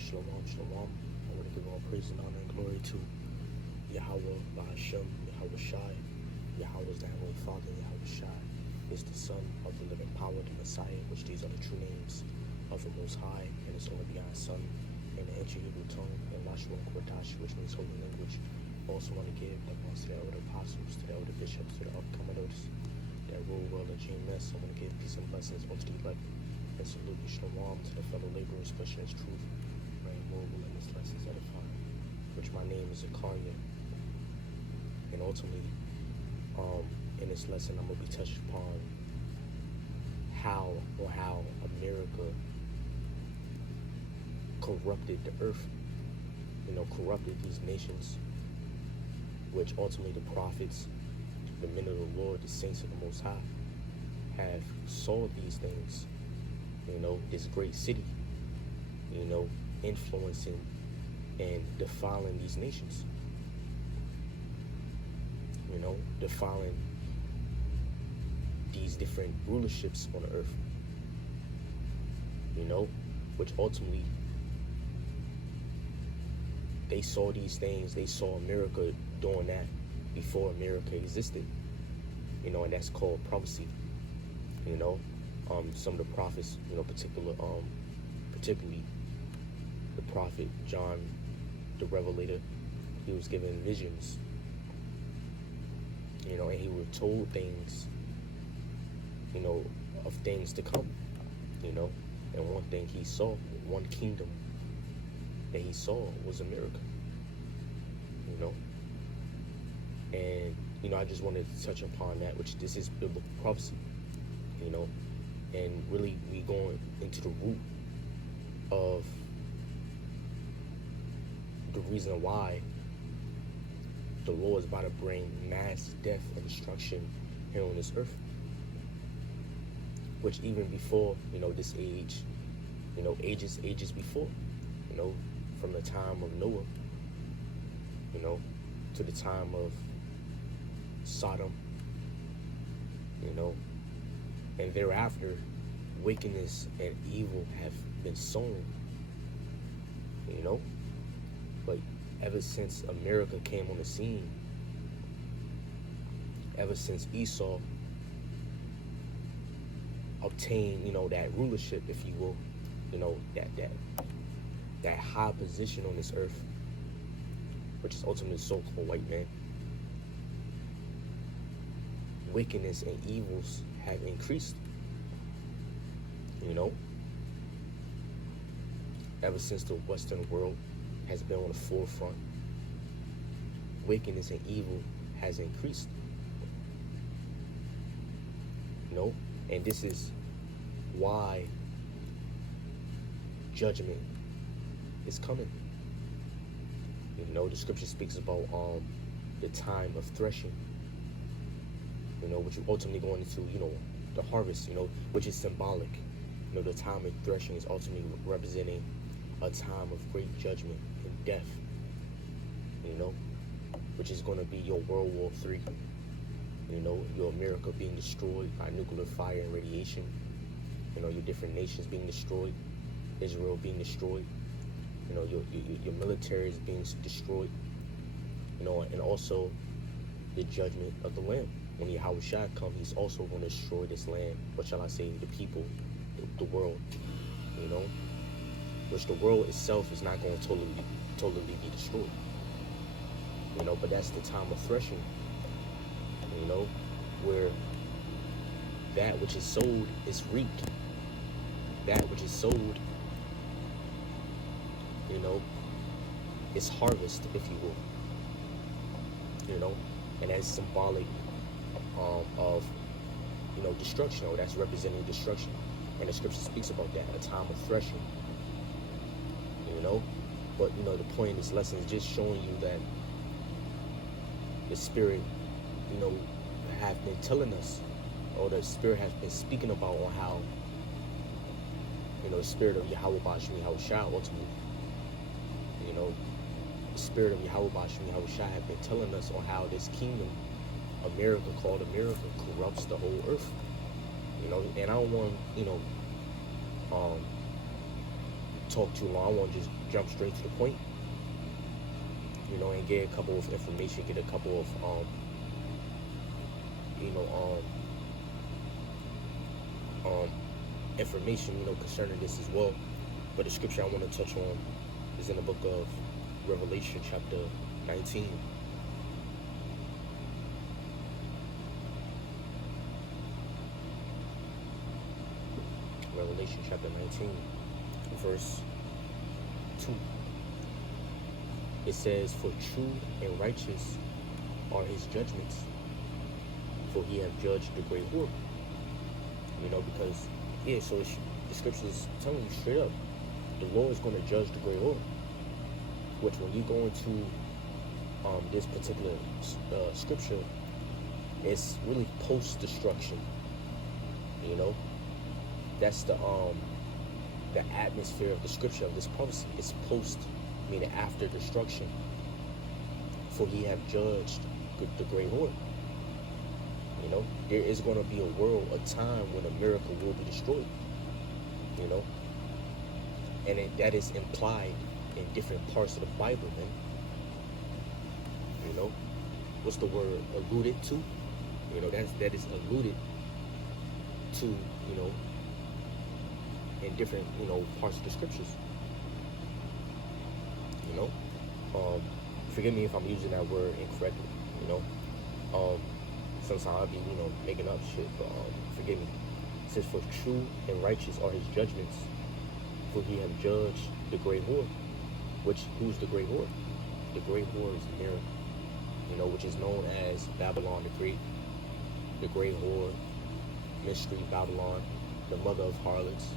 Shalom, shalom. I want to give all praise and honor and glory to Yahweh, Bahashem, Yahweh Shai. Yahweh is the Heavenly Father, Yahweh Shai is the Son of the living power, the Messiah, which these are the true names of the Most High, and His only begotten Son, in the ancient Hebrew tongue, and Lashon Kodash, which means holy language. Also want to give the once to the elder apostles, to the elder bishops, to the upcomers that rule well and genius. I want to give peace and blessings once to the elect. And salute and shalom to the fellow laborers, especially as truth, reign moral in this lessons edifying, which my name is Zakaria. And ultimately, in this lesson, I'm going to be touched upon how America corrupted the earth, corrupted these nations, which ultimately the prophets, the men of the Lord, the saints of the Most High, have saw these things. This great city, influencing and defiling these nations, defiling these different rulerships on the earth, which ultimately they saw these things, they saw America doing that before America existed, and that's called prophecy, some of the prophets, particularly the prophet John the Revelator, he was given visions, and he was told things, of things to come, and one thing he saw, one kingdom that he saw was America, and, I just wanted to touch upon that, which this is biblical prophecy, and really we going into the root of the reason why the Lord is about to bring mass death and destruction here on this earth, which even before, this age, ages before, from the time of Noah, to the time of Sodom, and thereafter, wickedness and evil have been sown, but ever since America came on the scene, ever since Esau obtained, that rulership, if you will, that high position on this earth, which is ultimately the so-called white man, wickedness and evils have increased, ever since the Western world has been on the forefront, wickedness and evil has increased, and this is why judgment is coming. The scripture speaks about the time of threshing, which you ultimately going into, the harvest, which is symbolic. The time of threshing is ultimately representing a time of great judgment and death, which is going to be your World War III, your America being destroyed by nuclear fire and radiation, your different nations being destroyed, Israel being destroyed, your military is being destroyed, and also the judgment of the Lamb. When Yahweh Shai comes, he's also going to destroy this land, what shall I say, the people, the world, which the world itself is not going to totally be destroyed, but that's the time of threshing, where that which is sowed is reaped, that which is sowed, is harvest, if you will, and that's symbolic of destruction, or that's representing destruction, and the scripture speaks about that, a time of threshing, but the point of this lesson is just showing you that the Spirit, have been telling us, or the Spirit has been speaking about on how, the Spirit of Yahweh Bashim Yahweh Shai ultimately, the Spirit of Yahweh Bashim Yahweh Shai have been telling us on how this kingdom, America, called America, corrupts the whole earth, and I don't want, talk too long. I want to just jump straight to the point, and get a couple of information, get a couple of you know, information, concerning this as well. But the scripture I want to touch on is in the book of Revelation, chapter 19. Revelation chapter 19, verse 2. It says, "For true and righteous are his judgments, for he hath judged the great whore." Because, so the scripture is telling you straight up, the Lord is going to judge the great whore. Which, when you go into this particular scripture, it's really post-destruction. That's the atmosphere of the scripture of this prophecy. It's post, meaning after destruction. For he have judged the great whore. There is going to be a time when America will be destroyed. And that is implied in different parts of the Bible, man. What's the word? Alluded to. That is alluded to, in different, parts of the scriptures. Forgive me if I'm using that word incorrectly. Sometimes I'll be, making up shit, but forgive me. It says, "For true and righteous are his judgments, for he have judged the great whore." Who's the great whore? The great whore is America, which is known as Babylon the Great, the great whore, mystery Babylon, the mother of harlots,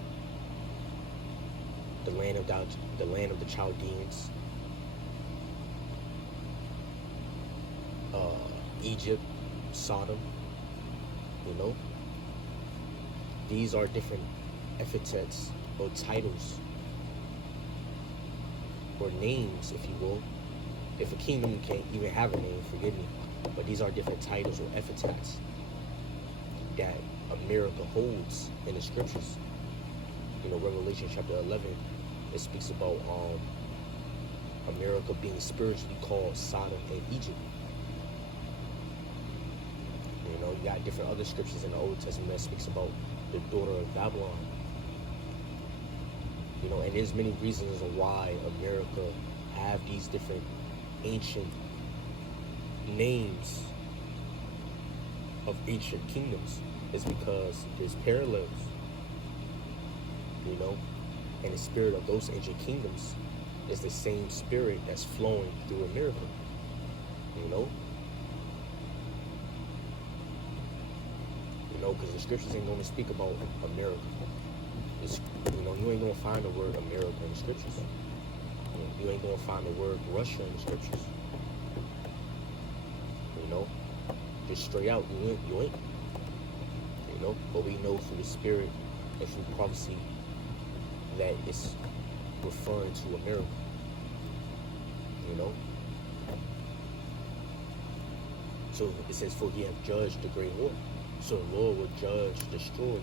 the land of the Chaldeans, Egypt, Sodom. These are different epithets or titles or names, if you will. If a kingdom can't even have a name, forgive me, but these are different titles or epithets that America holds in the scriptures. Revelation chapter 11, it speaks about America being spiritually called Sodom and Egypt. You got different other scriptures in the Old Testament that speaks about the daughter of Babylon. And there's many reasons why America have these different ancient names of ancient kingdoms. It's because there's parallels, and the spirit of those ancient kingdoms is the same spirit that's flowing through America, because the scriptures ain't going to speak about America. You ain't going to find the word America in the scriptures. You ain't going to find the word Russia in the scriptures. Just straight out, you ain't. But we know through the spirit and through prophecy that it's referring to America. So it says, "For he have judged the great war." So the Lord will destroy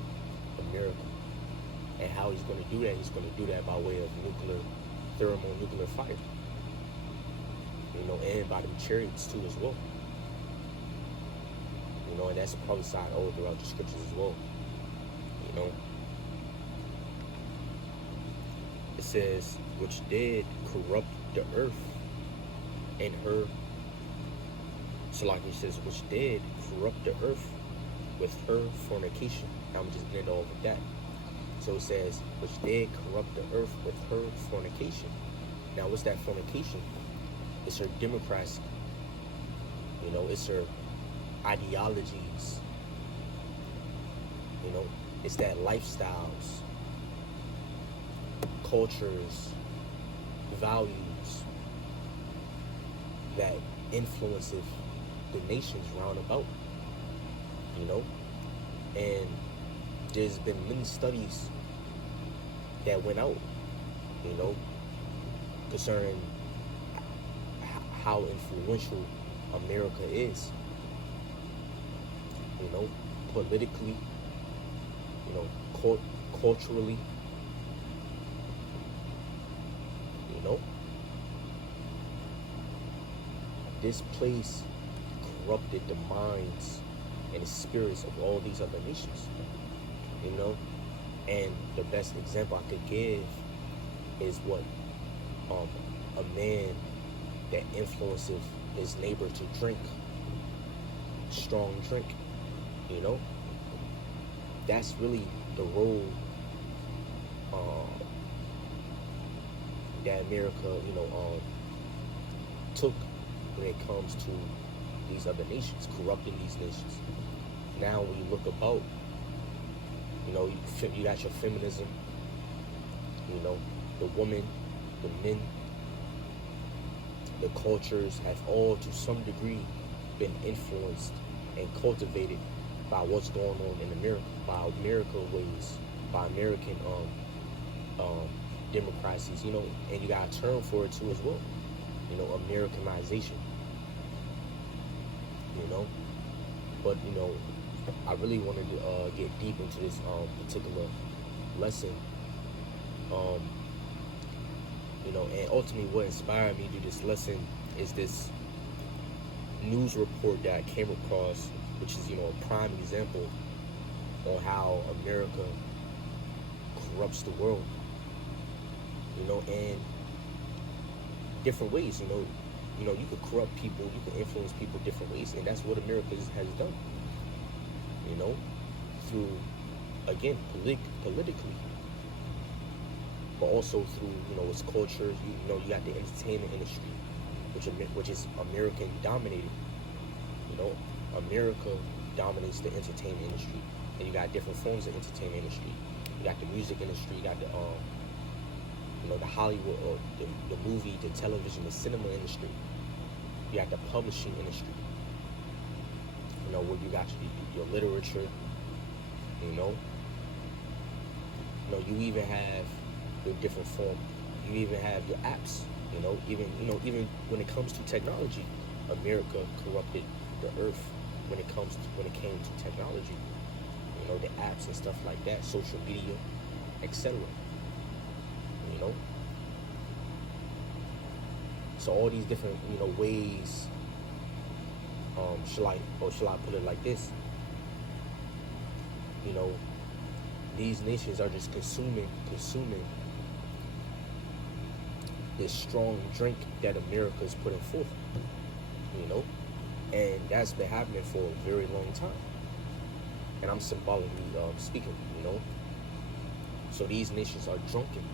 America. And how he's going to do that? He's going to do that by way of thermonuclear fire. And by them chariots too as well. And that's prophesied all throughout the scriptures as well. It says, "Which did corrupt the earth and her." So like he says, "Which did corrupt the earth with her fornication." Now I'm just getting all of that. So it says, "Which did corrupt the earth with her fornication." Now what's that fornication? It's her democracy. It's her ideologies. It's that lifestyles, cultures, values that influences the nations round about. And there's been many studies that went out, concerning how influential America is, politically, culturally, This place corrupted the minds and the spirits of all these other nations, you know. And the best example I could give is what a man that influences his neighbor to drink strong drink, you know. That's really the role that America, took when it comes to these other nations, corrupting these nations. Now, when you look about, you got your feminism, the woman, the men, the cultures have all, to some degree, been influenced and cultivated by what's going on in America, by American ways, by American democracies, and you got a term for it too as well, Americanization, but I really wanted to get deep into this particular lesson, and ultimately what inspired me to do this lesson is this news report that I came across, which is a prime example on how America corrupts the world, in different ways. You could corrupt people, you can influence people different ways, and that's what America has done, through, again, politically, but also through, its culture. You got the entertainment industry, which is American dominated. America dominates the entertainment industry, and you got different forms of entertainment industry. You got the music industry, you got the the Hollywood, or the movie, the television, the cinema industry. You got the publishing industry, where you got your literature, you even have your different form. You even have your apps, even when it comes to technology, America corrupted the earth when it came to technology, the apps and stuff like that, social media, etc. So all these different ways, shall I put it like this, these nations are just consuming this strong drink that America is putting forth, and that's been happening for a very long time, and I'm symbolically speaking, so these nations are drunken,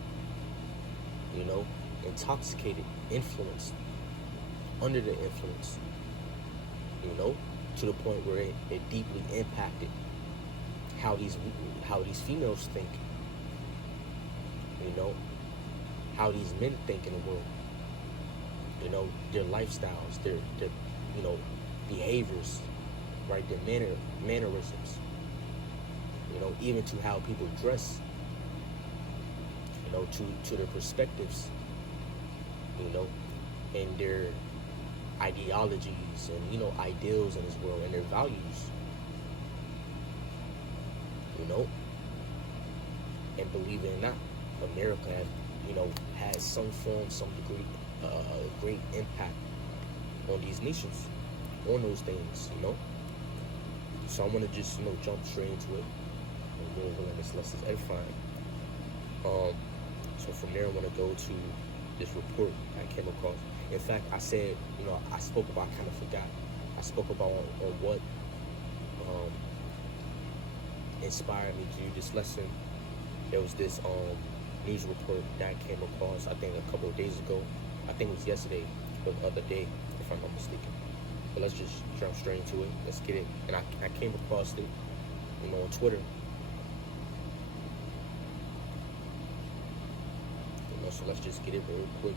intoxicated, influenced, under the influence, to the point where it deeply impacted how these females think, how these men think in the world, their lifestyles, their behaviors, right, their mannerisms, even to how people dress, to their perspectives, and their ideologies and ideals in this world, and their values, and believe it or not, America has some form, some degree, great impact on these nations, on those things, So I want to just jump straight into it, and really let this lesson edifying. So from there, I want to go to this report I came across. In fact, I said, I spoke about, I kind of forgot. I spoke about on what inspired me to do this lesson. There was this news report that I came across, I think a couple of days ago. I think it was yesterday or the other day, if I'm not mistaken. But let's just jump straight into it. Let's get it. And I came across it, on Twitter. So let's just get it real quick.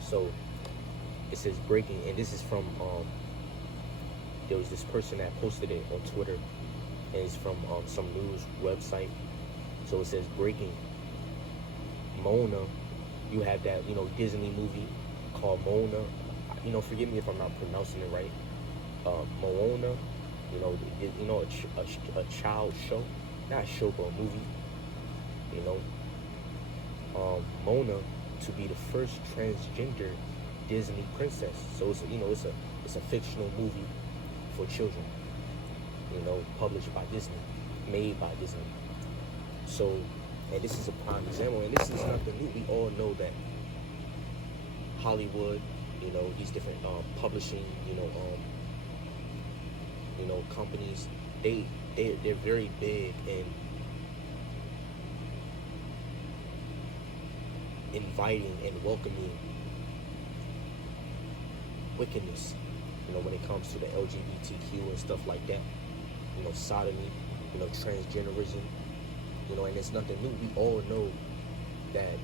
So it says breaking, and this is from there was this person that posted it on Twitter, and it's from some news website. So it says breaking. Mona, you have that Disney movie called Mona. Forgive me if I'm not pronouncing it right. Moana. A child show, not a show, but a movie, Mona to be the first transgender Disney princess. So it's it's a fictional movie for children. Published by Disney, made by Disney. So, and this is a prime example, and this is nothing new. We all know that Hollywood, these different publishing, companies, they're very big in inviting and welcoming wickedness, when it comes to the LGBTQ and stuff like that, sodomy, transgenderism, and it's nothing new. We all know that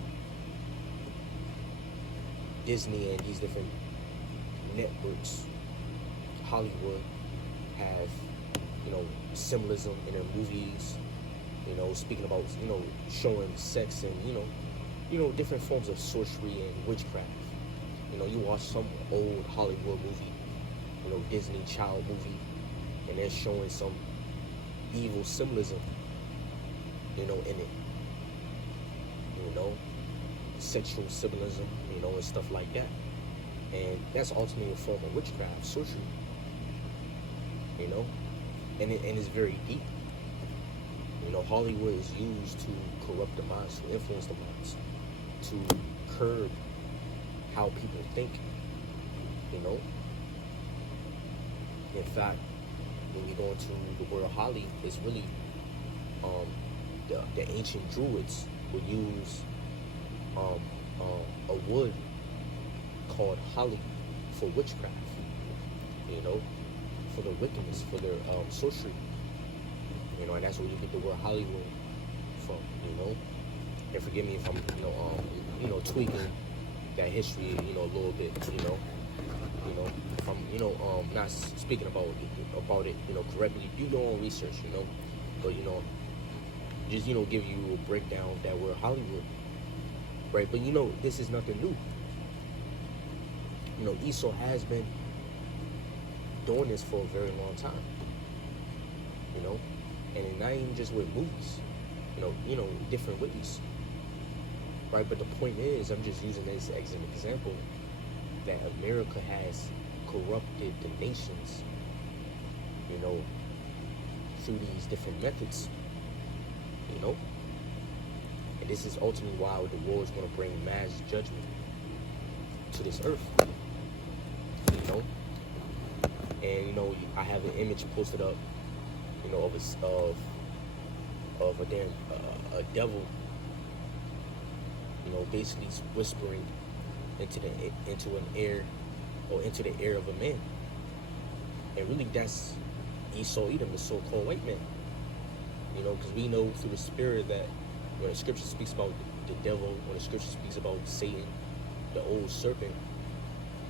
Disney and these different networks, Hollywood, have, symbolism in their movies, speaking about, showing sex and, different forms of sorcery and witchcraft. You watch some old Hollywood movie, Disney child movie, and they're showing some evil symbolism, in it, sexual symbolism, and stuff like that. And that's ultimately a form of witchcraft, sorcery, and it's very deep. Hollywood is used to corrupt the minds, to influence the minds, to curb how people think, In fact, when we go into the word holly, it's really the ancient Druids would use a wood called holly for witchcraft, for the wickedness, for their sorcery, and that's where you get the word Hollywood from, And forgive me if I'm, tweaking that history, a little bit, if I'm, not speaking about it, correctly. Do your own research, but just give you a breakdown of that word Hollywood, right? But this is nothing new. Esau has been doing this for a very long time, and it's not even just with movies, different ways, right? But the point is, I'm just using this as an example that America has corrupted the nations, through these different methods, and this is ultimately why the war is going to bring mass judgment to this earth, and I have an image posted up, of a devil, basically whispering into the ear of a man, and really that's Esau Edom, the so-called white man, because we know through the spirit that when the scripture speaks about the devil, when the scripture speaks about Satan, the old serpent,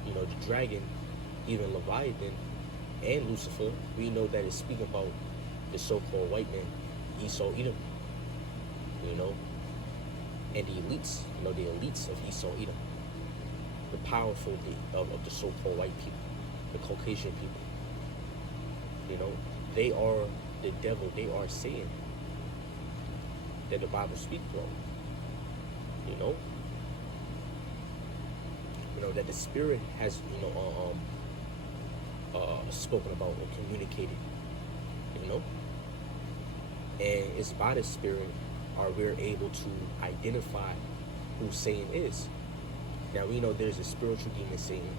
the dragon, even Leviathan and Lucifer, we know that it's speaking about the so-called white man, Esau Edom, and the elites, the elites of Esau Edom, the powerful of the so-called white people, the Caucasian people, they are the devil, they are Satan that the Bible speaks of, that the spirit has, spoken about or communicated, and it's by the spirit are we're able to identify who Satan is. Now we know there's a spiritual demon Satan,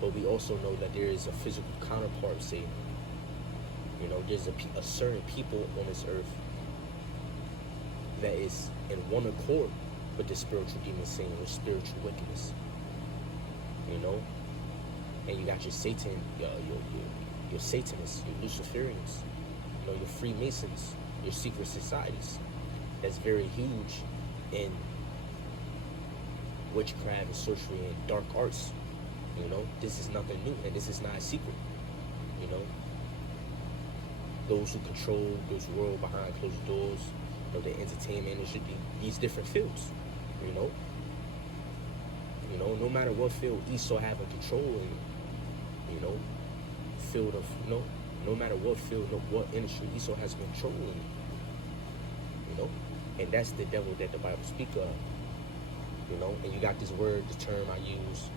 but we also know that there is a physical counterpart of Satan. There's a certain people on this earth that is in one accord with the spiritual demon Satan, or spiritual wickedness. And you got your Satan, your Satanists, your Luciferians, your Freemasons, your secret societies. That's very huge in witchcraft and sorcery and dark arts. This is nothing new, and this is not a secret. Those who control this world behind closed doors, the entertainment industry, these different fields, no matter what field Esau having control in, field of, no matter what field, what industry Esau has control in, and that's the devil that the Bible speaks of, And you got this word, the term I use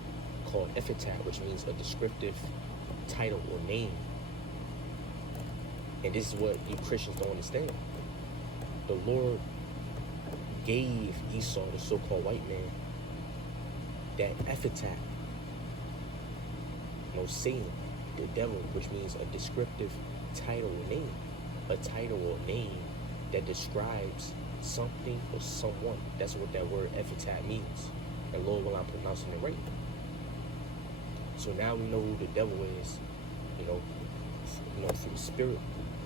called epithet, which means a descriptive title or name. And this is what you Christians don't understand. The Lord gave Esau, the so-called white man, that epithet. Satan, the devil, which means a descriptive title or name. A title or name that describes something or someone. That's what that word epithet means. And Lord, will I'm pronouncing it right. So now we know who the devil is, through the spirit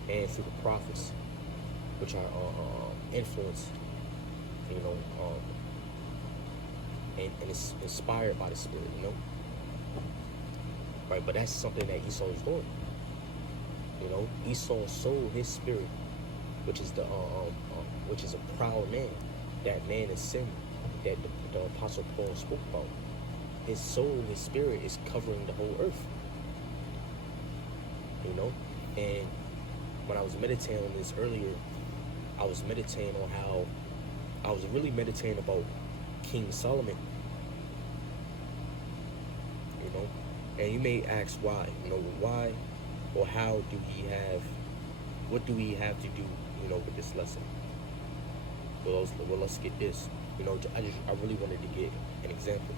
and through the prophets, which are influenced, and it's inspired by the spirit, Right, but that's something that Esau is doing. Esau sold his spirit, which is which is a proud man. That man is sin that the Apostle Paul spoke about. His soul, his spirit is covering the whole earth. And when I was meditating on this earlier, I was meditating on how I was really meditating about King Solomon. And you may ask why, why or how do what do we have to do, with this lesson? Well, let's get this. I really wanted to get an example.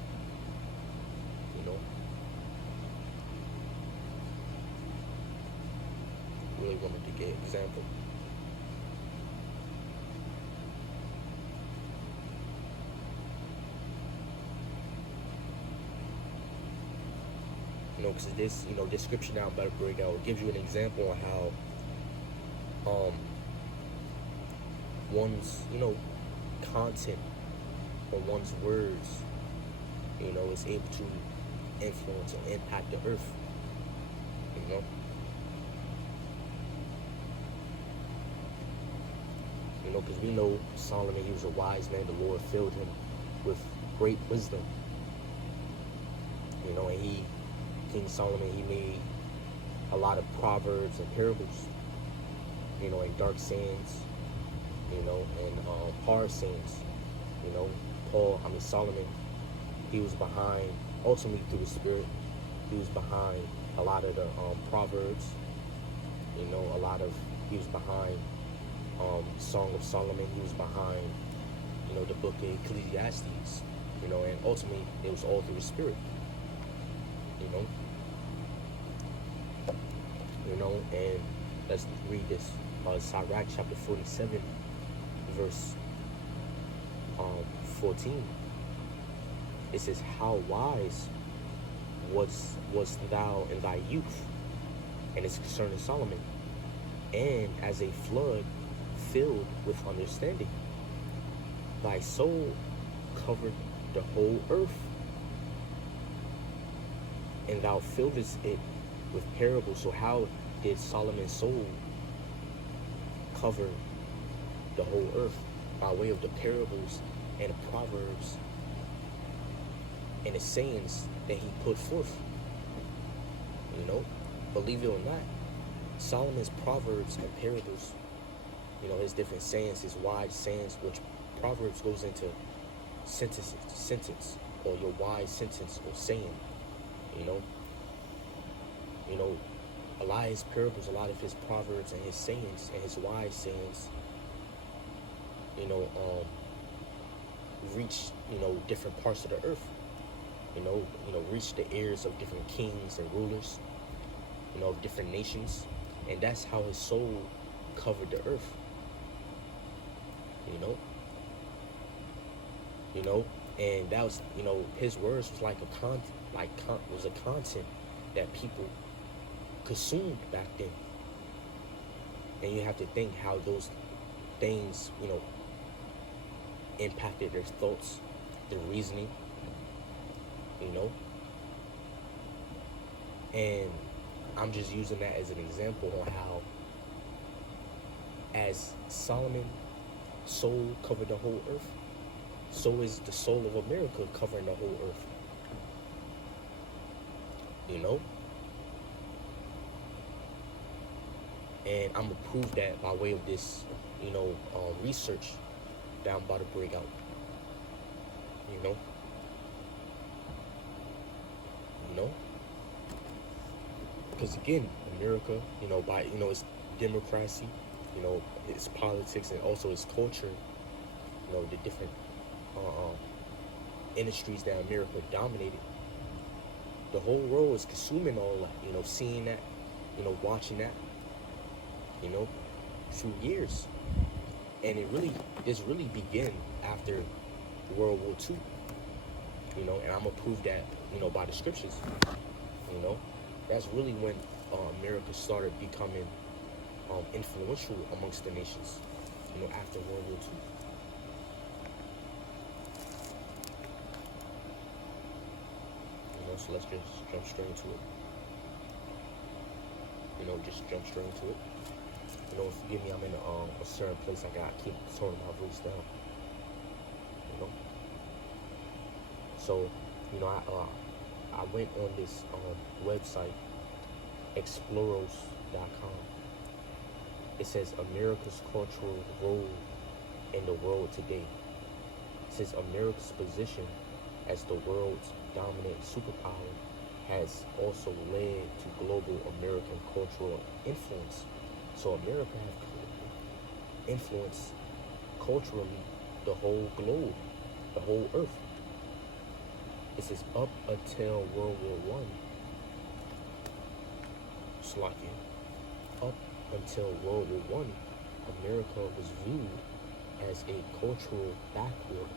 Really wanted to get an example. Because this, description now better break out. It gives you an example of how one's, content or one's words, is able to influence or impact the earth. Because we know Solomon, he was a wise man. The Lord filled him with great wisdom. And King Solomon, he made a lot of proverbs and parables, and dark sayings, and hard sayings. Solomon, he was behind, ultimately through the spirit, he was behind a lot of the proverbs, he was behind Song of Solomon, he was behind, the book of Ecclesiastes, and ultimately it was all through the spirit. And let's read this. Sirach chapter 47, verse 14. It says, "How wise was thou in thy youth?" And it's concerning Solomon. "And as a flood filled with understanding, thy soul covered the whole earth. And thou filledest it with parables." So how did Solomon's soul cover the whole earth? By way of the parables and the proverbs and the sayings that he put forth. Believe it or not, Solomon's proverbs and parables, his different sayings, his wise sayings, which proverbs goes into sentence, or your wise sentence or saying. A lot of his parables, a lot of his proverbs and his sayings and his wise sayings, reach, different parts of the earth, reach the ears of different kings and rulers, of different nations. And that's how his soul covered the earth, and that was, his words was like a content that people consumed back then. And you have to think how those things, impacted their thoughts, their reasoning, and I'm just using that as an example on how, as Solomon's soul covered the whole earth, so is the soul of America covering the whole earth. And I'm gonna prove that by way of this, research that I'm about to bring out. You know, you know, because again, America, by its democracy, its politics, and also its culture, the different industries that America dominated. The whole world is consuming all that, seeing that, watching that, you know, through years. And this really began after World War II, and I'm gonna prove that, by the scriptures, you know. That's really when America started becoming influential amongst the nations, after World War II. So let's just jump straight into it. Just jump straight into it. Forgive me, I'm in a certain place. I gotta keep toning my voice down. So, I went on this website, exploros.com. It says America's cultural role in the world today. It says America's position as the world's dominant superpower has also led to global American cultural influence. So America has influenced culturally the whole globe, the whole earth. It says up until World War I, Slovakia, up until World War I, America was viewed as a cultural backward.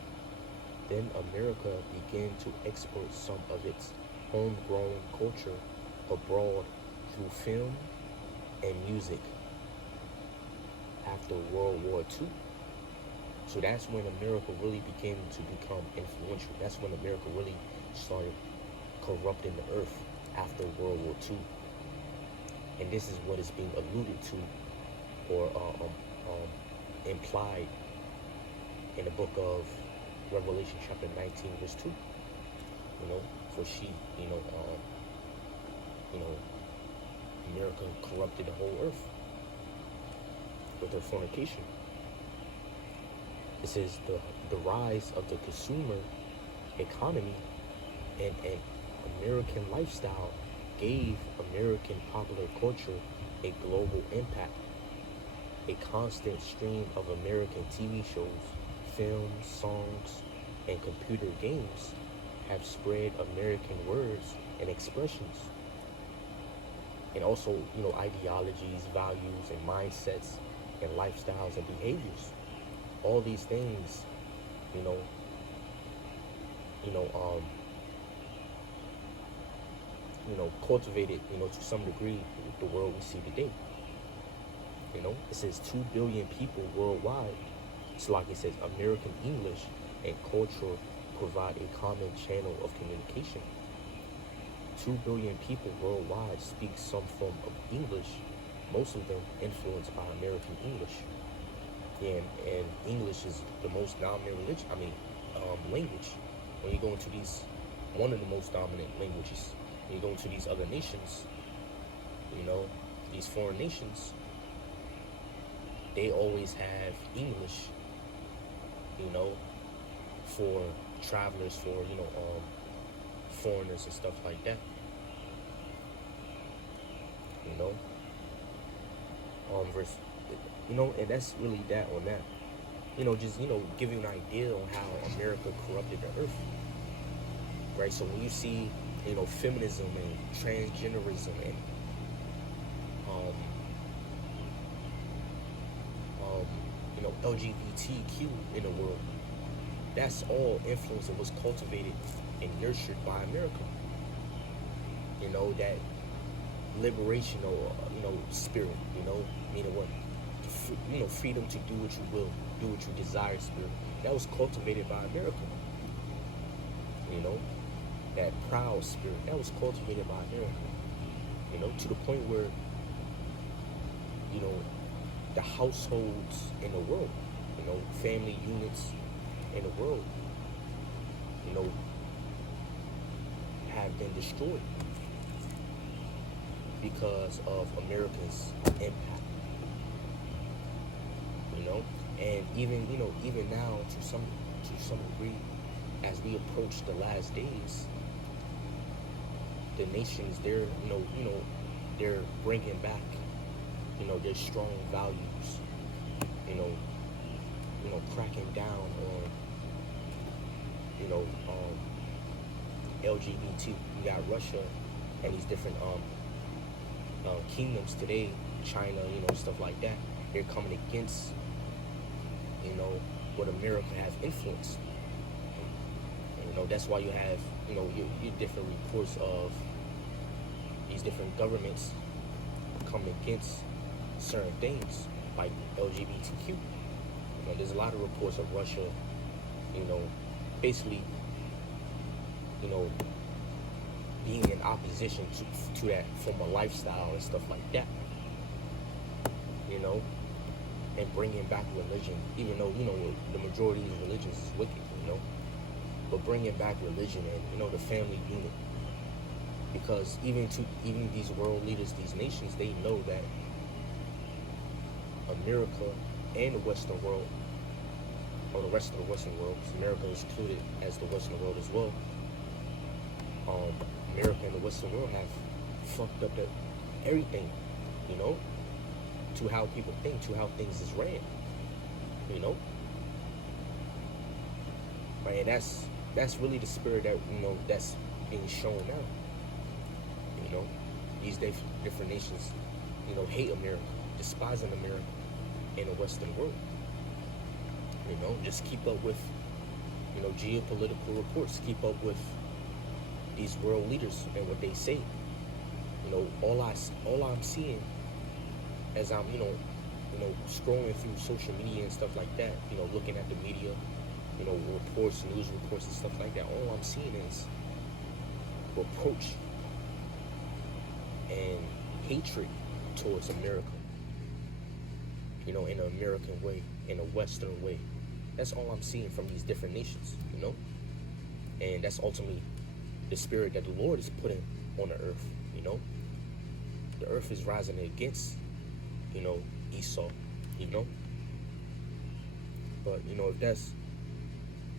Then America began to export some of its homegrown culture abroad through film and music after World War II. So that's when America really began to become influential. That's when America really started corrupting the earth after World War II. And this is what is being alluded to or implied in the book of Revelation chapter 19 verse 2. For she, America corrupted the whole earth with her fornication. It says the rise of the consumer economy and American lifestyle gave American popular culture a global impact. A constant stream of American TV shows, films, songs, and computer games have spread American words and expressions. And also, ideologies, values, and mindsets, and lifestyles and behaviors. All these things, cultivated, to some degree, the world we see today. It says 2 billion people worldwide. It's like it says American English and culture provide a common channel of communication. 2 billion people worldwide speak some form of English, most of them influenced by American English. And English is the most dominant language. When you go into one of the most dominant languages, when you go into these other nations, these foreign nations, they always have English, for travelers, for, foreigners and stuff like that. And that's really that on that. Just, give you an idea on how America corrupted the earth. Right? So when you see, feminism and transgenderism and LGBTQ in the world, that's all influence and was cultivated and nurtured by America. That liberation or spirit, meaning what? Freedom to do what you will, do what you desire spirit. That was cultivated by America. That proud spirit, that was cultivated by America. To the point where, the households in the world, family units in the world, have been destroyed because of America's impact. And even now to some degree, as we approach the last days, the nations, they're bringing back, their strong values, you know, cracking down on, LGBT. You got Russia and these different kingdoms today, China, stuff like that. They're coming against, what America has influenced. That's why you have, your different reports of these different governments coming against certain things like LGBTQ. There's a lot of reports of Russia, basically, being in opposition to that form of lifestyle and stuff like that. And bringing back religion, even though the majority of religions is wicked, but bringing back religion and the family unit, because even these world leaders, these nations, they know that America and the Western world, or the rest of the Western world, because America is included as the Western world as well. America and the Western world have fucked up everything, to how people think, to how things is ran, right? And that's really the spirit that that's being shown now. These different nations, hate America, despising America in the Western world. Just keep up with, geopolitical reports, keep up with these world leaders and what they say. All I'm seeing as I'm, scrolling through social media and stuff like that, looking at the media, reports, news reports and stuff like that, all I'm seeing is reproach and hatred towards America, in an American way, in a Western way. That's all I'm seeing from these different nations, and that's ultimately the spirit that the Lord is putting on the earth. The earth is rising against, Esau, but if that's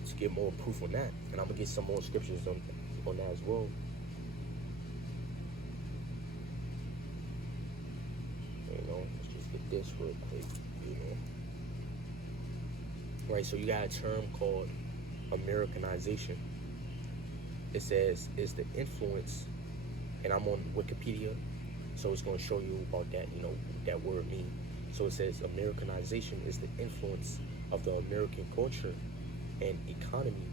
to get more proof on that, and I'm gonna get some more scriptures on that as well. Let's just get this real quick. Right, so you got a term called Americanization. It says it's the influence, and I'm on Wikipedia, so it's going to show you about that, that word mean. So it says Americanization is the influence of the American culture and economy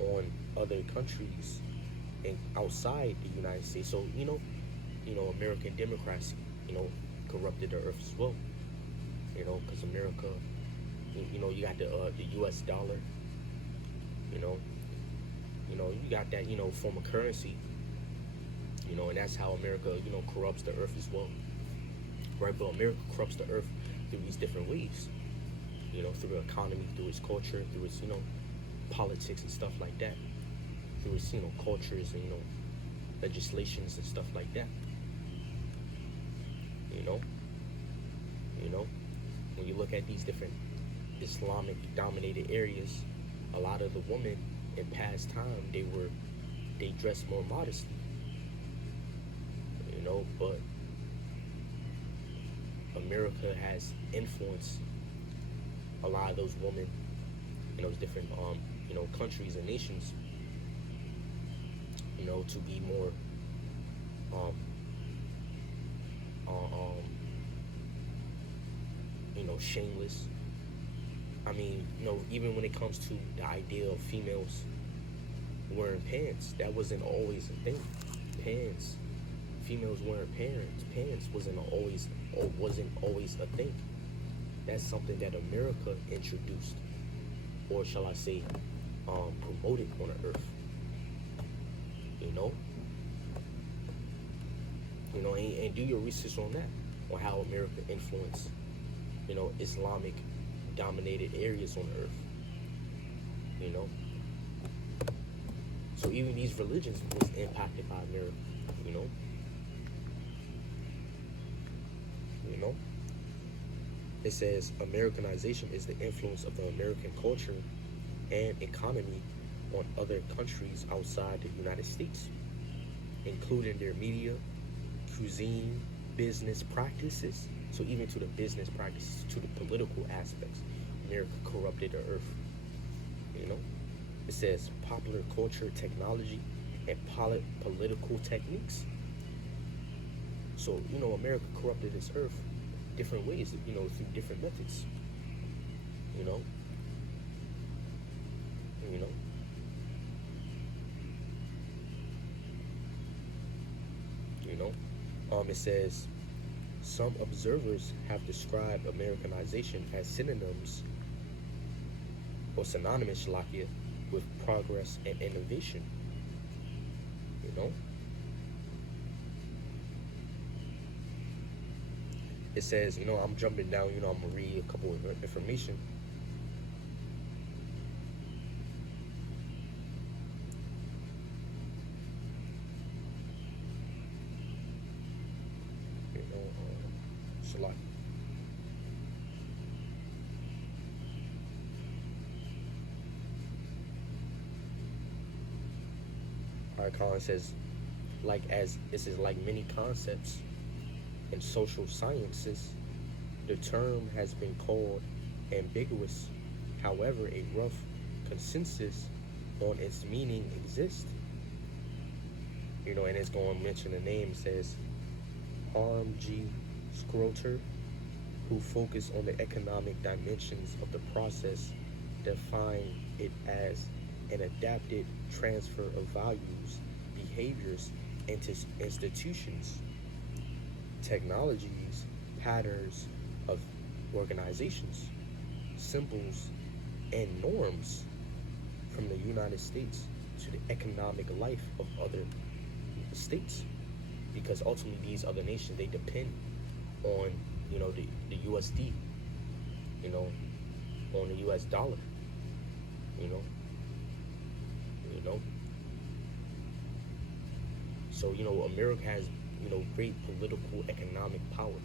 on other countries and outside the United States. So, American democracy, corrupted the earth as well, because America, you got the U.S. dollar, you got that, form of currency, and that's how America, corrupts the earth as well, right? But America corrupts the earth through these different ways, through the economy, through its culture, through its, politics and stuff like that, through its, cultures and, legislations and stuff like that, when you look at these different Islamic dominated areas, a lot of the women in past time, they dressed more modestly, but America has influenced a lot of those women in those different countries and nations, to be more shameless. I mean, even when it comes to the idea of females wearing pants, that wasn't always a thing. Pants, females wearing pants wasn't always a thing. That's something that America introduced, or shall I say, promoted on the earth. And do your research on that, on how America influenced, Islamic dominated areas on earth. So even these religions was impacted by America. It says Americanization is the influence of the American culture and economy on other countries outside the United States, including their media, cuisine, business practices. So even to the business practices, to the political aspects, America corrupted the earth. You know, it says popular culture, technology, and political techniques. So America corrupted this earth different ways. Through different methods. You know, you know. You know, it says some observers have described Americanization as synonyms or synonymous, Lakia, with progress and innovation. You know, it says, I'm jumping down. I'm gonna read a couple of information. Select. Alright, Colin says, this is like many concepts in social sciences, the term has been called ambiguous. However, a rough consensus on its meaning exists. And it's going to mention the name. It says Harm G. Scroter, who focus on the economic dimensions of the process, define it as an adapted transfer of values, behaviors into institutions, technologies, patterns of organizations, symbols, and norms from the United States to the economic life of other states. Because ultimately these other nations, they depend on, the USD, on the US dollar, you know. So, America has, great political, economic power,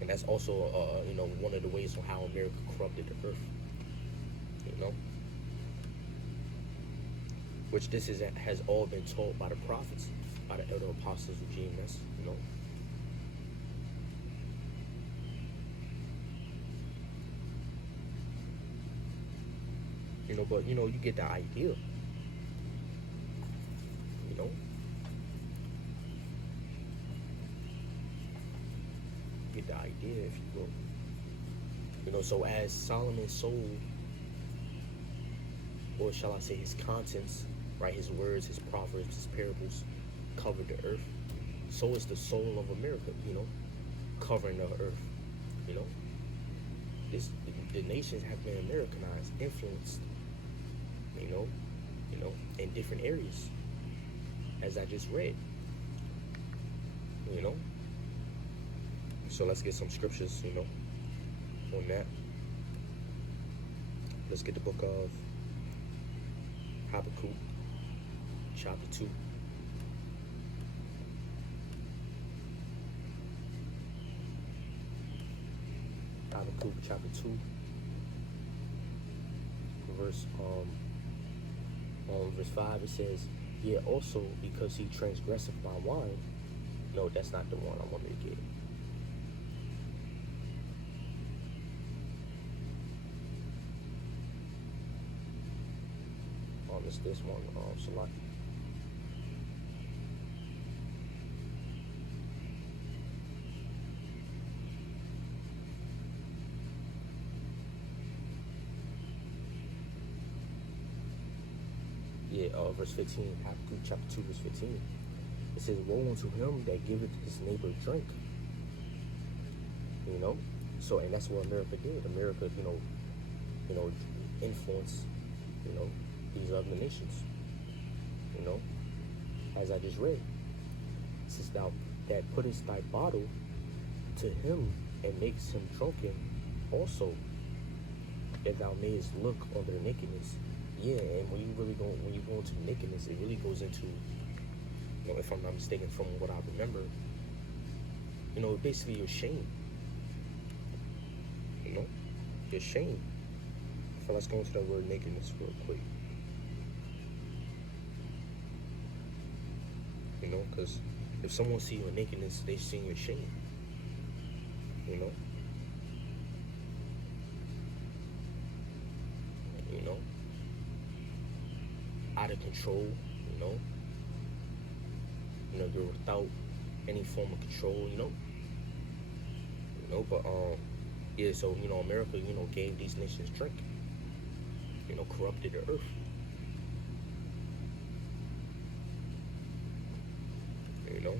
And that's also, one of the ways on how America corrupted the earth, Which has all been taught by the prophets, by the elder apostles of GMS, But you get the idea. You get the idea, if you will. So as Solomon's soul, or shall I say his contents, right, his words, his proverbs, his parables, covered the earth, so is the soul of America, covering the earth, the nations have been Americanized, influenced, in different areas, as I just read, So let's get some scriptures, on that. Let's get the book of Habakkuk, chapter 2. Habakkuk, chapter 2, verse 5, it says, "Yet also because he transgresseth my wine." No, that's not the one I want to get. It's this one, select. Verse 15, Habakkuk chapter 2, verse 15. It says, "Woe unto him that giveth his neighbor drink." So, and that's what America did. America, influenced, these other nations, as I just read. It says, "Thou that puttest thy bottle to him and makes him drunken also, that thou mayest look on their nakedness." Yeah, and when you go into nakedness, it really goes into, if I'm not mistaken, from what I remember, basically your shame. your shame. So let's go into that word nakedness real quick. You know, because if someone see your nakedness, they see your shame. You know. You know. Out of control. You know. You know, you're without any form of control. You know. You know, but yeah. So you know, America, you know, gave these nations drink. You know, corrupted the earth. You know.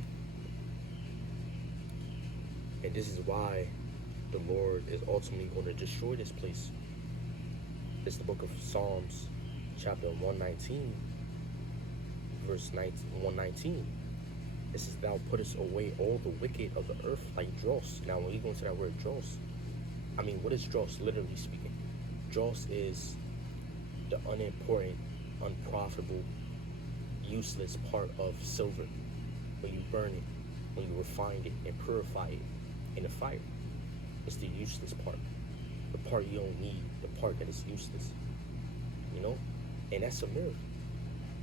And this is why the Lord is ultimately going to destroy this place. It's the book of Psalms, chapter 119, verse 119. It says, thou puttest away all the wicked of the earth like dross. Now, when you go into that word dross, I mean, what is dross, literally speaking? Dross is the unimportant, unprofitable, useless part of silver. When you burn it, when you refine it and purify it in the fire, it's the useless part, the part you don't need, the part that is useless. You know, and that's America.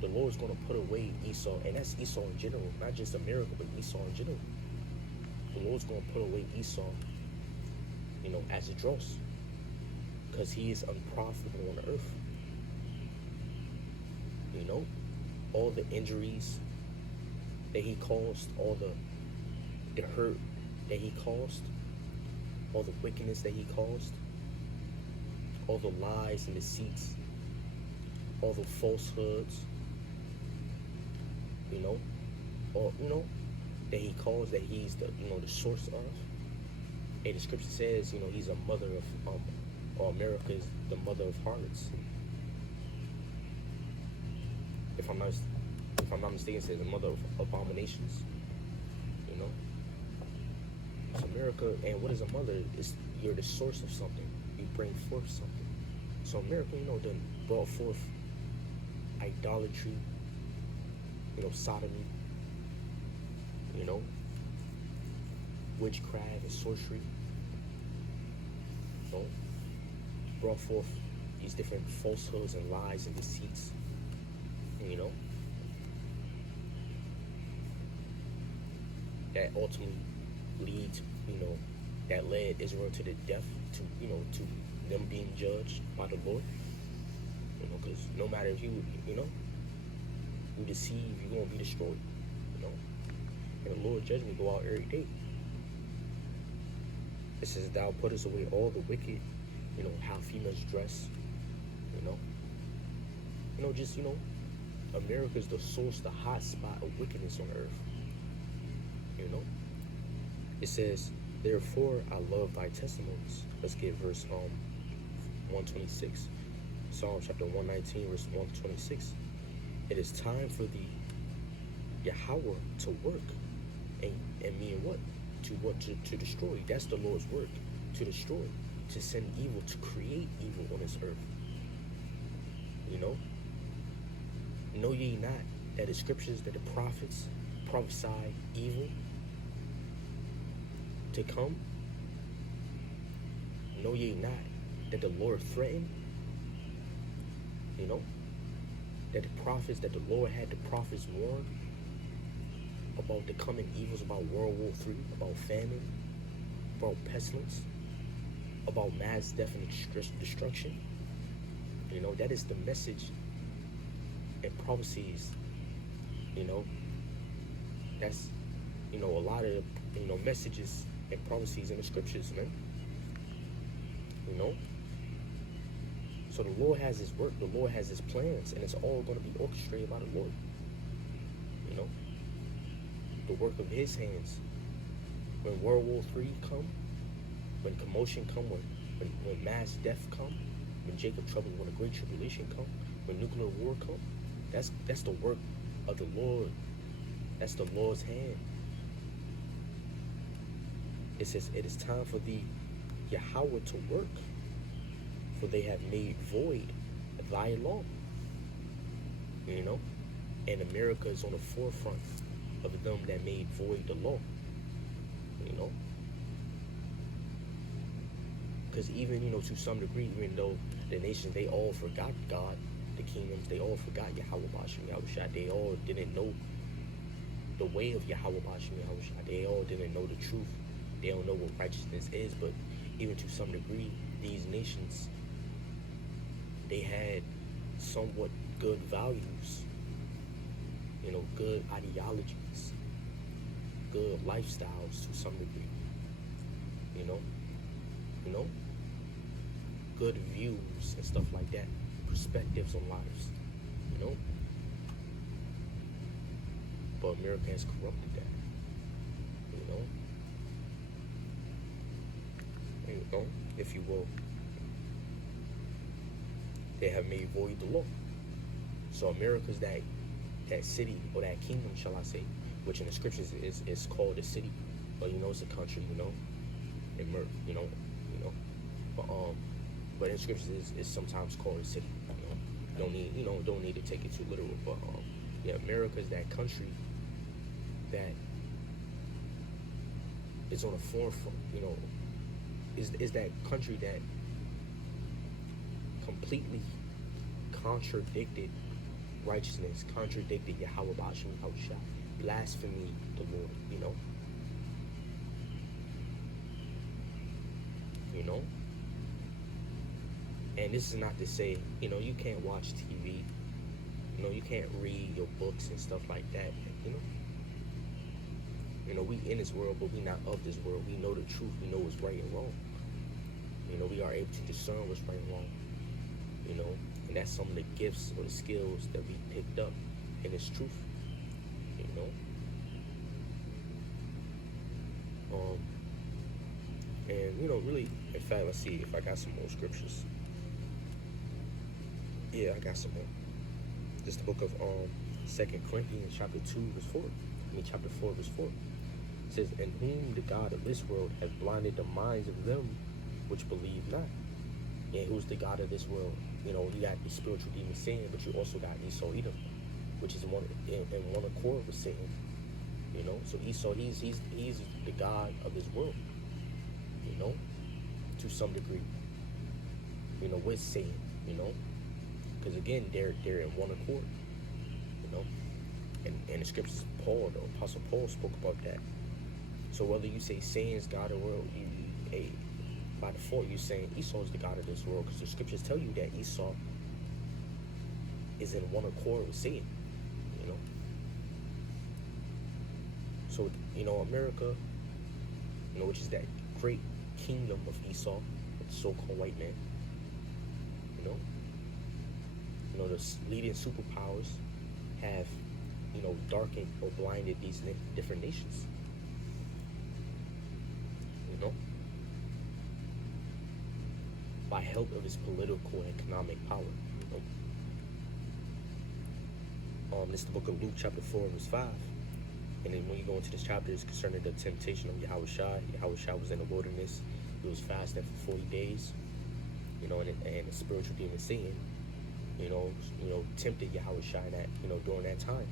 The Lord's going to put away Esau, and that's Esau in general, not just America, but Esau in general. The Lord's going to put away Esau, you know, as a dross, because he is unprofitable on the earth. You know, all the injuries that he caused, all the hurt that he caused, all the wickedness that he caused, all the lies and deceits, all the falsehoods, you know, or you know, that he caused, that he's the, you know, the source of. And the scripture says, you know, he's a mother of or America is the mother of harlots. If I'm not mistaken, it says the mother of abominations. You know, it's America, and what is a mother? It's, you're the source of something. You bring forth something. So America, you know, done brought forth idolatry, you know, sodomy, you know, witchcraft and sorcery. You know, brought forth these different falsehoods and lies and deceits. You know, that ultimately leads, you know, that led Israel to the death, to, you know, to them being judged by the Lord. You know, because no matter if you, you know, you deceive, you're going to be destroyed. You know, and the Lord's judgment go out every day. It says, thou puttest away all the wicked, you know, how females dress, you know, just, you know, America's the source, the hot spot of wickedness on earth. You know, it says, therefore I love thy testimonies. Let's get verse 126. Psalm chapter 119, verse 126. It is time for thee, Yahweh, to work, and mean what? To destroy. That's the Lord's work, to destroy, to send evil, to create evil on this earth. You know ye not that the scriptures, that the prophets prophesy evil to come? Know ye not that the Lord threatened? You know, that the prophets, that the Lord had the prophets warn about the coming evils, about World War III, about famine, about pestilence, about mass death and destruction. You know, that is the message and prophecies. You know, that's, you know, a lot of, you know, messages and prophecies in the scriptures, man. You know, so the Lord has his work, the Lord has his plans, and it's all going to be orchestrated by the Lord. You know, the work of his hands. When World War III come, when commotion come, when mass death come, when Jacob trouble, when the great tribulation come, when nuclear war come, that's the work of the Lord. That's the Lord's hand. It says, it is time for thee, Yahweh, to work, for they have made void thy law. You know, and America is on the forefront of them that made void the law. You know, because even, to some degree, even though the nations, they all forgot God, the kingdoms, they all forgot Yahweh Bashim Yahushua. They all didn't know the way of Yahweh Bashim Yahushua. They all didn't know the truth. They don't know what righteousness is. But even to some degree, these nations, they had somewhat good values, good ideologies, good lifestyles to some degree, good views and stuff like that, perspectives on lives, but America has corrupted that, if you will. They have made void the law. So America's that city, or that kingdom, shall I say, which in the scriptures is called a city, but it's a country, but in scriptures is sometimes called a city. Don't need to take it too literal, but America's that country that is on the forefront, is that country that completely contradicted righteousness, contradicted Yahweh Bashim Yahushua, blasphemy the Lord, And this is not to say, you can't watch TV, you can't read your books and stuff like that, we in this world, but we not of this world. We know the truth. We know what's right and wrong. We are able to discern what's right and wrong. And that's some of the gifts or the skills that we picked up in this truth. And really, in fact, let's see if I got some more scriptures. Yeah, I got some more. This is the book of 2 Corinthians chapter 2 verse 4. Chapter 4 verse 4. It says, "In whom the God of this world has blinded the minds of them which believe not." Yeah, who's the God of this world? You got the spiritual demon Satan, but you also got Esau Edom, which is in one accord with Satan. So Esau, he's the God of this world. To some degree. With Satan. Because again, they're in one accord. And the scriptures, Paul, the Apostle Paul, spoke about that. So whether you say Satan's God of the world, by default you're saying Esau is the God of this world, because the scriptures tell you that Esau is in one accord with Satan. So America, which is that great kingdom of Esau, the so-called white man. The leading superpowers have darkened or blinded these different nations. By help of his political and economic power. This is the book of Luke chapter 4 verse 5. And then when you go into this chapter, it's concerning the temptation of Yahushua. Yahushua was in the wilderness. He was fasting for 40 days. And the spiritual demon Satan, tempted Yahushua in that, during that time.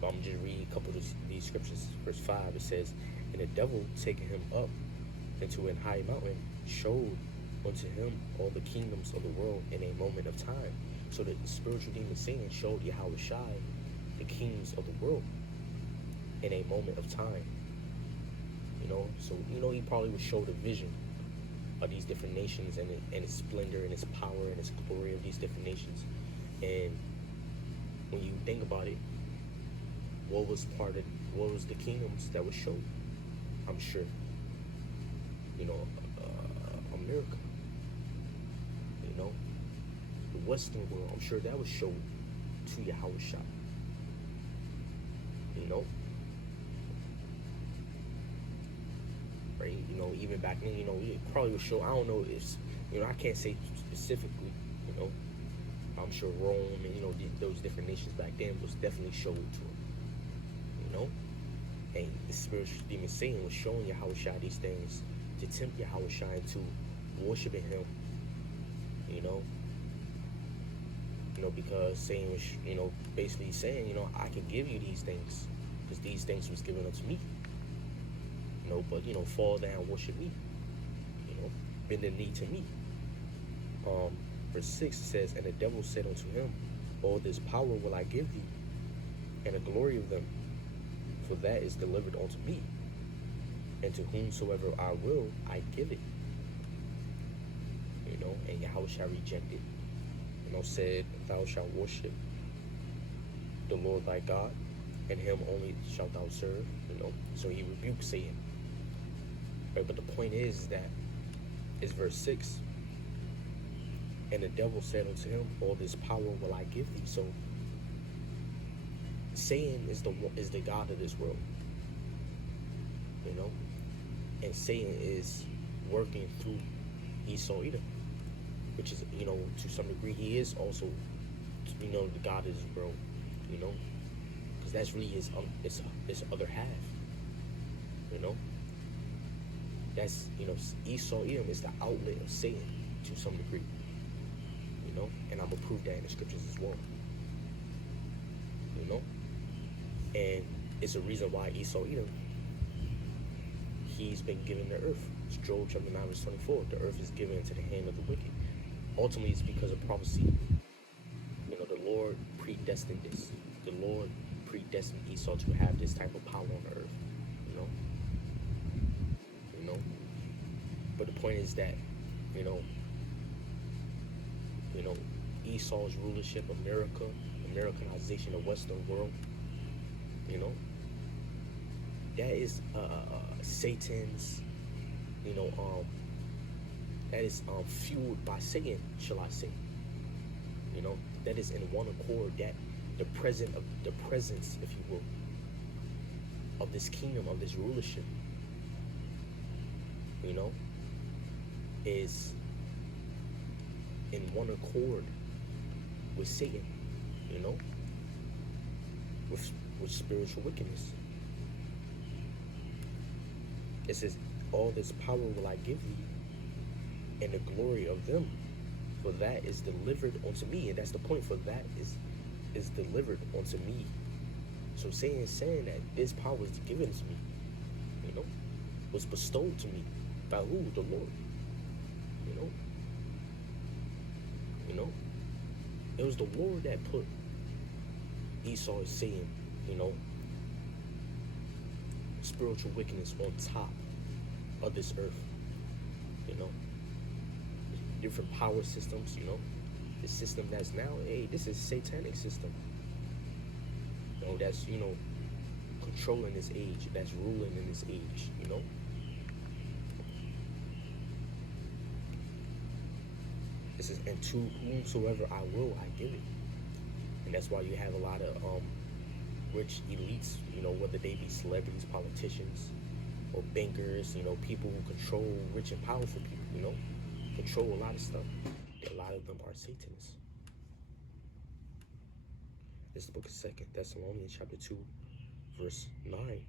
But I'm just reading a couple of these scriptures. Verse 5, it says, "And the devil, taking him up into an high mountain, showed unto him all the kingdoms of the world in a moment of time." So the spiritual demon Satan showed Yahushua the kings of the world in a moment of time. So he probably would show the vision of these different nations and its splendor and its power and its glory of these different nations. And when you think about it, what was the kingdoms that was showed? I'm sure, America, the Western world. I'm sure that was showed to Yahushua. Right? Even back then, it probably was show. I don't know if, I can't say specifically, I'm sure Rome and, those different nations back then was definitely showed to him, And the spiritual demon Satan was showing Yahushua these things to tempt Yahushua into worshiping him, because Satan was, basically saying, I can give you these things because these things was given unto me, but, fall down, worship me, bend the knee to me. Verse 6 says, and the devil said unto him, all this power will I give thee, and the glory of them, for that is delivered unto me, and to whomsoever I will, I give it. And Yahweh shall reject it. Said, thou shalt worship the Lord thy God, and him only shalt thou serve. So he rebukes Satan. Right, but the point is that it's verse 6. And the devil said unto him, all this power will I give thee. So Satan is the god of this world. And Satan is working through Esau Edom, which is, to some degree, he is also, the god of this world, because that's really his other half, That's, Esau Edom is the outlet of Satan to some degree, and I'm going to prove that in the scriptures as well, and it's a reason why Esau Edom, he's been given the earth. It's Job chapter 9 verse 24. The earth is given into the hand of the wicked. Ultimately, it's because of prophecy. The Lord predestined this. The Lord predestined Esau to have this type of power on the earth. But the point is that, Esau's rulership, Americanization of the Western world, that is Satan's, that is fueled by Satan, shall I say. That is in one accord, that the presence, if you will, of this kingdom, of this rulership, is in one accord with Satan, with spiritual wickedness. It says, all this power will I give thee, and the glory of them, for that is delivered unto me. And that's the point, for that is delivered unto me. So Satan is saying that this power is given to me, was bestowed to me by who? The Lord. It was the Lord that put Esau is saying, spiritual wickedness on top of this earth, different power systems, the system that's now, hey, this is satanic system, that's, controlling this age, that's ruling in this age, It says, and to whomsoever I will, I give it. And that's why you have a lot of rich elites, whether they be celebrities, politicians, or bankers, people who control rich and powerful people, control a lot of stuff. A lot of them are Satanists. This is the book of 2 Thessalonians chapter 2, verse 9.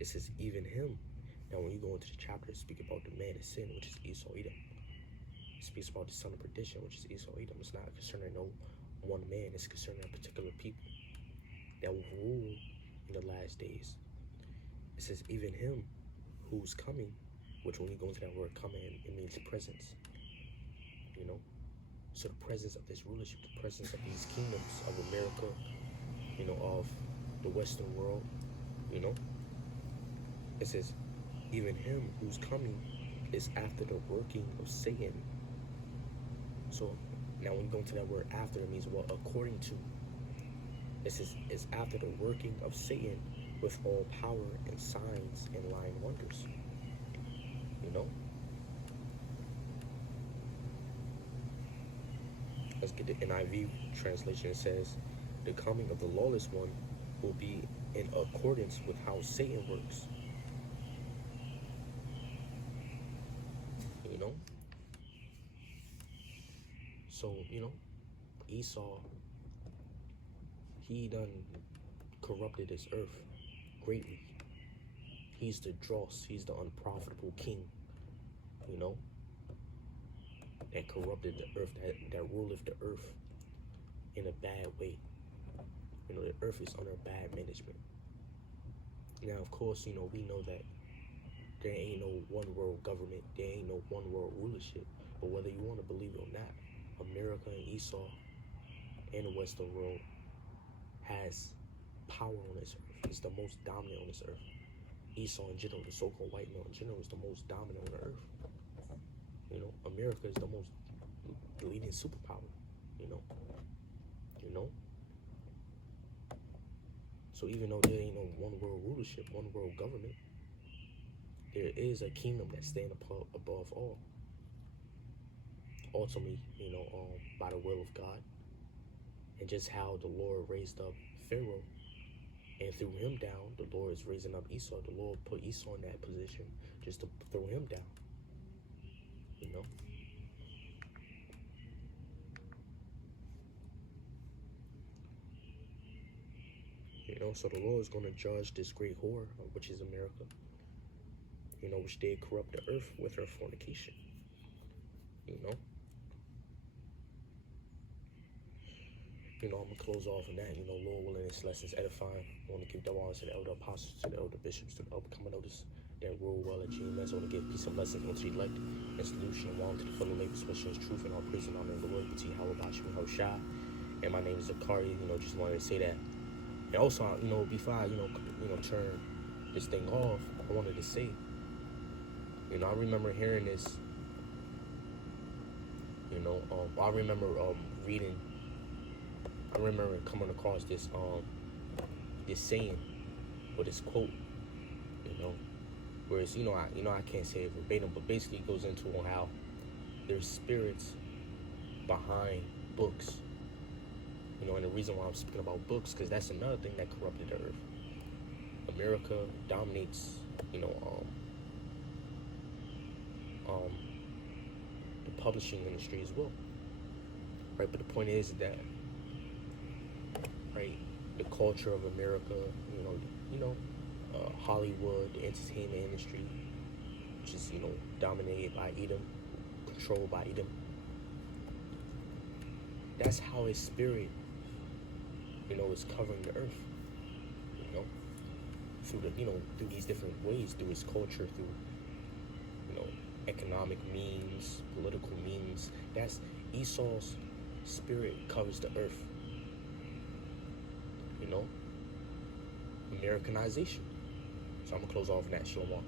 It says, even him. Now when you go into the chapter, it speaks about the man of sin, which is Esau Edom. It speaks about the son of perdition, which is Esau Edom. It's not concerning no one man. It's concerning a particular people that will rule in the last days. It says, even him who's coming, which when you go into that word coming, it means presence. So the presence of this rulership, the presence of these kingdoms of America, of the Western world, it says, even him who's coming is after the working of Satan. So now when you go into that word after, it means what? According to. It says it's after the working of Satan with all power and signs and lying wonders. Let's get the NIV translation. It says, the coming of the lawless one will be in accordance with how Satan works. So, Esau, he done corrupted this earth greatly. He's the dross, he's the unprofitable king, that corrupted the earth, that ruleth the earth in a bad way. The earth is under bad management. Now, of course, we know that There ain't no one world government. There ain't no one world rulership. But whether you want to believe it or not, America and Esau and the Western world has power on this earth. It's the most dominant on this earth. Esau in general, the so-called white man in general, is the most dominant on the earth. You know, America is the most leading superpower. You know. So even though there ain't no one world rulership, one world government, there is a kingdom that stands above all. Ultimately, by the will of God, and just how the Lord raised up Pharaoh, and threw him down, the Lord is raising up Esau. The Lord put Esau in that position just to throw him down. So the Lord is going to judge this great whore, which is America, which did corrupt the earth with her fornication. I'm going to close off on that. Lord willing, this lesson's edifying. I want to give the honor to the elder apostles, to the elder bishops, to the upcoming elders that rule well at GMS. I want to give peace and blessings unto the elect and solution and to the fellow labors, which is truth and all praise and honor and glory be to you, how Shai. And my name is Zakari. Just wanted to say that. And also, before I, turn this thing off, I wanted to say, I remember hearing this, I remember reading, I remember coming across this saying, or this quote, whereas, I can't say it verbatim, but basically it goes into how there's spirits behind books. And the reason why I'm speaking about books, because that's another thing that corrupted the earth. America dominates, the publishing industry as well, right? But the point is that, right, the culture of America, Hollywood, the entertainment industry, which is, dominated by Edom, controlled by Edom. That's how his spirit, is covering the earth, through through these different ways, through his culture, through, economic means, political means. That's Esau's spirit covers the earth, Americanization. So I'm gonna close off on that. Shalom.